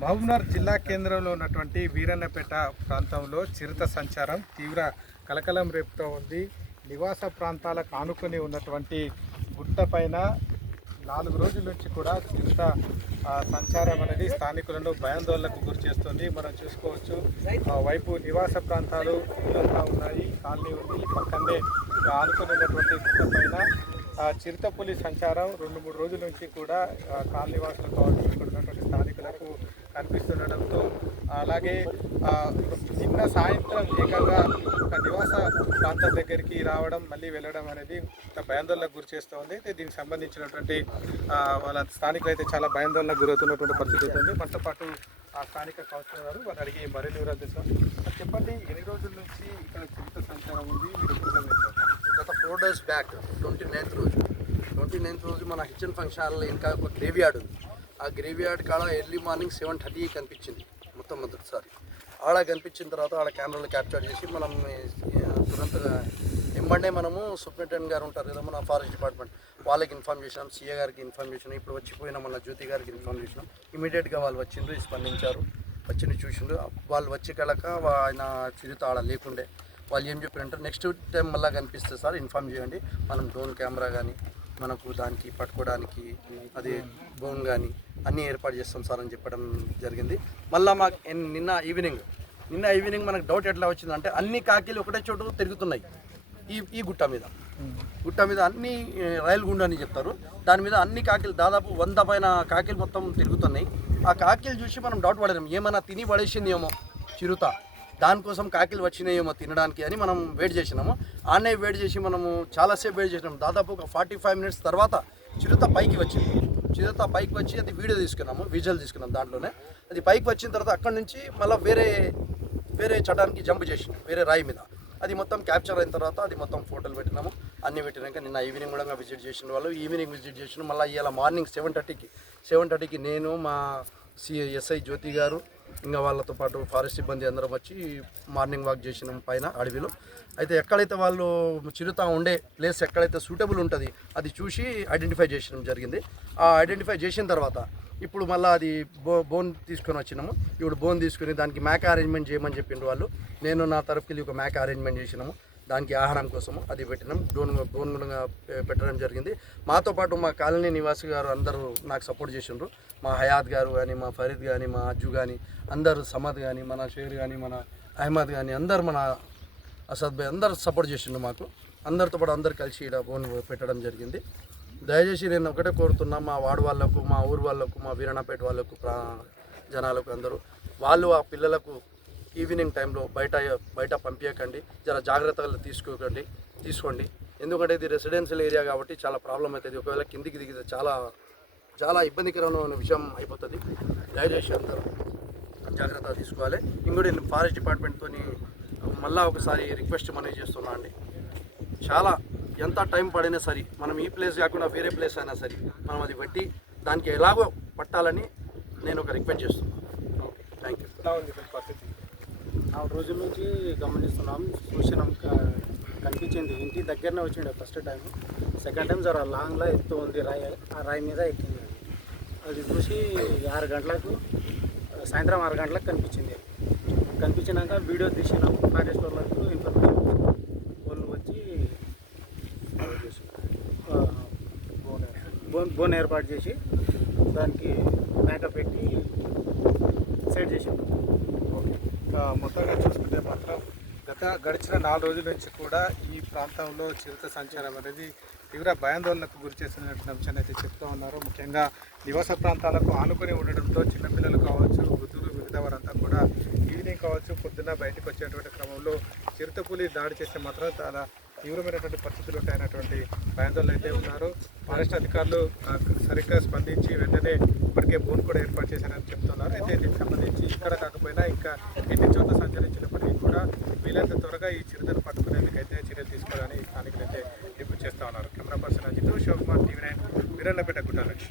మహబూబ్నగర్ జిల్లా కేంద్రంలో ఉన్నటువంటి వీరన్నపేట ప్రాంతంలో చిరుత సంచారం తీవ్ర కలకలం రేపుతూ ఉంది. నివాస ప్రాంతాలకు ఆనుకొని ఉన్నటువంటి గుట్ట పైన 4 రోజుల నుంచి కూడా చిరుత సంచారం అనేది స్థానికులను భయాందోళనకు గురి చేస్తుంది. మనం చూసుకోవచ్చు, వైపు నివాస ప్రాంతాలు ఉన్నాయి, కాలనీ ఉంది, పక్కనే ఆనుకొని ఉన్నటువంటి గుట్ట పైన చిరుతపులి సంచారం 2-3 రోజుల నుంచి కూడా కాలనీ వాసులు కావచ్చు, ఇక్కడ ఉన్నటువంటి స్థానికులకు కనిపిస్తుండడంతో, అలాగే నిన్న సాయంత్రం ఏకంగా ఒక నివాస ప్రాంతం దగ్గరికి రావడం మళ్ళీ వెళ్ళడం అనేది భయాందోళనకు గురి చేస్తూ ఉంది. అయితే దీనికి సంబంధించినటువంటి వాళ్ళ స్థానికులు అయితే చాలా భయాందోళనకు గురవుతున్నటువంటి పరిస్థితి ఉంది. మనతో పాటు ఆ స్థానిక కౌన్సిలర్ గారు వారు అడిగి మరిన్ని వివరాలు తెలుసు. చెప్పండి, ఎన్ని రోజుల నుంచి ఇక్కడ చిరుత సంచారం ఉంది? గత 4 days బ్యాక్ 29th రోజు మన కిచెన్ ఫంక్షన్ హాల్లో ఇంకా ఒక గ్రేవ్యార్డ్ ఉంది. ఆ గ్రేవ్యార్డ్ కాడ ఎర్లీ మార్నింగ్ 7:30 కనిపించింది మొదటిసారి. ఆడ కనిపించిన తర్వాత ఆడ కెమెరాలు క్యాప్చర్ చేసి మనం తురంతగా ఎంబడే మనము సూపరింటెండెంట్ గారు ఉంటారు కదా మన ఫారెస్ట్ డిపార్ట్మెంట్, వాళ్ళకి ఇన్ఫార్మ్ చేసినాం, సీఏ గారికి ఇన్ఫార్మ్ చేసినాం, ఇప్పుడు వచ్చిపోయిన మన జ్యోతి గారికి ఇన్ఫార్మ్ చేసినాం. ఇమీడియట్గా వాళ్ళు వచ్చిండ్రు, స్పందించారు, చూసిండ్రు. వాళ్ళు వచ్చి కలక ఆయన చిరుత ఆడ లేకుండే. వాళ్ళు ఏం చెప్పారంటే నెక్స్ట్ టైం మళ్ళీ కనిపిస్తే సార్ ఇన్ఫార్మ్ చేయండి, మనం డ్రోన్ కెమెరా కానీ మనకు దానికి పట్టుకోవడానికి అది బోన్ కానీ అన్నీ ఏర్పాటు చేస్తాం సార్ అని చెప్పడం జరిగింది. మళ్ళీ మాకు నిన్న ఈవినింగ్ మనకు డౌట్ ఎట్లా వచ్చిందంటే అన్ని కాకిలు ఒకటే చోటు తిరుగుతున్నాయి. ఈ గుట్ట మీద అన్ని రైలు గుండు అని చెప్తారు, దాని మీద అన్ని కాకిలు దాదాపు 100 పైన కాకిలు మొత్తం తిరుగుతున్నాయి. ఆ కాకిలు చూసి మనం డౌట్ పడలేము, ఏమైనా తిని పడేసిందేమో చిరుత, దానికోసం కాకిలు వచ్చినాయేమో తినడానికి అని మనం వెయిట్ చేసినాము. ఆనే వెయిట్ చేసి మనము చాలాసేపు వెయిట్ చేసినాము. దాదాపు ఒక 45 minutes తర్వాత చిరుత పైకి వచ్చి అది వీడియో విజువల్ తీసుకున్నాం. దాంట్లోనే అది పైకి వచ్చిన తర్వాత అక్కడి నుంచి మళ్ళీ వేరే చటానికి జంప్ చేసినాం, వేరే రాయి మీద. అది మొత్తం క్యాప్చర్ అయిన తర్వాత అది మొత్తం ఫోటోలు పెట్టినాము. అన్నీ పెట్టినాక నిన్న ఈవినింగ్ కూడా విజిట్ చేసిన వాళ్ళు విజిట్ చేసినాం. మళ్ళీ ఇవాళ మార్నింగ్ 7:30కి నేను మా ఎస్ఐ జ్యోతి గారు ఇంకా వాళ్ళతో పాటు ఫారెస్ట్ సిబ్బంది అందరం వచ్చి మార్నింగ్ వాక్ చేసినాం పైన అడవిలో. అయితే ఎక్కడైతే వాళ్ళు చిరుత ఉండే ప్లేస్ ఎక్కడైతే సూటబుల్ ఉంటుంది అది చూసి ఐడెంటిఫై చేయడం జరిగింది. ఆ ఐడెంటిఫై చేసిన తర్వాత ఇప్పుడు మళ్ళీ అది బోన్ తీసుకొని వచ్చినాము. ఇప్పుడు బోన్ తీసుకుని దానికి మేక అరేంజ్మెంట్ చేయమని చెప్పిండ్రు వాళ్ళు. నేను నా తరఫుకి ఒక మేక అరేంజ్మెంట్ చేసినాము, దానికి ఆహారం కోసము అది పెట్టినాం. బోన్ కూడా పెట్టడం జరిగింది. మాతో పాటు మా కాలనీ నివాసి గారు అందరూ నాకు సపోర్ట్ చేసిండ్రు. మా హయాత్ గారు కానీ, మా ఫరీద్ కానీ, మా అజ్జు కానీ, అందరూ సమద్ కానీ, మన షేర్ కానీ, మన అహ్మద్ కానీ, అందరు మన అసద్ భాయ్ అందరు సపోర్ట్ చేసిండ్రు మాకు. అందరితో పాటు అందరు కలిసి ఇక్కడ బోన్ పెట్టడం జరిగింది. దయచేసి నేను ఒకటే కోరుతున్నా, మా వార్డు వాళ్ళకు, మా ఊరు వాళ్ళకు, మా వీరన్నపేట వాళ్ళకు, జనాలకు అందరూ వాళ్ళు ఆ పిల్లలకు ఈవినింగ్ టైంలో బయట పంపించకండి, జర జాగ్రత్తలు తీసుకోండి. ఎందుకంటే ఇది రెసిడెన్షియల్ ఏరియా కాబట్టి చాలా ప్రాబ్లం అవుతుంది. ఒకవేళ కిందికి దిగితే చాలా ఇబ్బందికరమైన విషయం అయిపోతుంది. దయచేసి అందరూ జాగ్రత్తగా తీసుకోవాలి. ఇంకోటి ఫారెస్ట్ డిపార్ట్మెంట్తో మళ్ళీ ఒకసారి రిక్వెస్ట్ మనవి చేస్తున్నా అండి, చాలా ఎంత టైం పడినా సరే మనం ఈ ప్లేస్ కాకుండా వేరే ప్లేస్ అయినా సరే మనం అది పెట్టి దానికి ఎలాగో పట్టాలని నేను ఒక రిక్వెస్ట్ చేస్తున్నాను. Okay, thank you. 4 రోజుల నుంచి గమనిస్తున్నాం, చూసినాం, కనిపించింది. ఇంటి దగ్గరనే వచ్చిండే ఫస్ట్ టైం. సెకండ్ టైం జర లాంగ్లో ఎత్తు ఉంది రాయి, ఆ రాయి మీద ఎక్కింది. అది చూసి 6 గంటలకు సాయంత్రం 6 గంటలకు కనిపించినాక వీడియో తీసినాం. ఫారెస్ట్ వాళ్ళకు ఇన్ఫర్మేషన్ వాళ్ళు వచ్చి బోన్ ఏర్పాటు చేసి దానికి మేకప్ పెట్టి సెట్ చేసాం. మొత్తంగా చూసుకుంటే మాత్రం గడిచిన 4 రోజుల నుంచి కూడా ఈ ప్రాంతంలో చిరుత సంచారం అనేది తీవ్ర భయాందోళనకు గురి చేస్తున్నటువంటి అంశాన్ని అయితే చెప్తూ ఉన్నారు. ముఖ్యంగా నివాస ప్రాంతాలకు ఆనుకొని ఉండడంతో చిన్నపిల్లలు కావచ్చు, వృద్ధులు, మిగతా వారంతా కూడా ఈవినింగ్ కావచ్చు, పొద్దున్న బయటకు వచ్చేటువంటి క్రమంలో చిరుతపులి దాడి చేస్తే మాత్రం చాలా తీవ్రమైనటువంటి పరిస్థితులు ఉంటాయన్నటువంటి భయాందోళన అయితే ఉన్నారు. ఫారెస్ట్ అధికారులు సరిగ్గా స్పందించి వెంటనే ఇప్పటికే బోన్ కూడా ఏర్పాటు చేశారని చెప్తున్నారు. అయితే దీనికి సంబంధించి ఇక్కడ కాకపోయినా ఇంకా ఎన్ని చోట్ల సంచరించినప్పటికీ కూడా వీలైనంత త్వరగా ఈ చిరుతను పట్టుకునేందుకు అయితే చర్యలు తీసుకోవాలని స్థానికులు అయితే డిమాండ్ చేస్తూ ఉన్నారు. Camera person Ajith, Sivakumar, TV9, Veerannapeta Gutta నుంచి.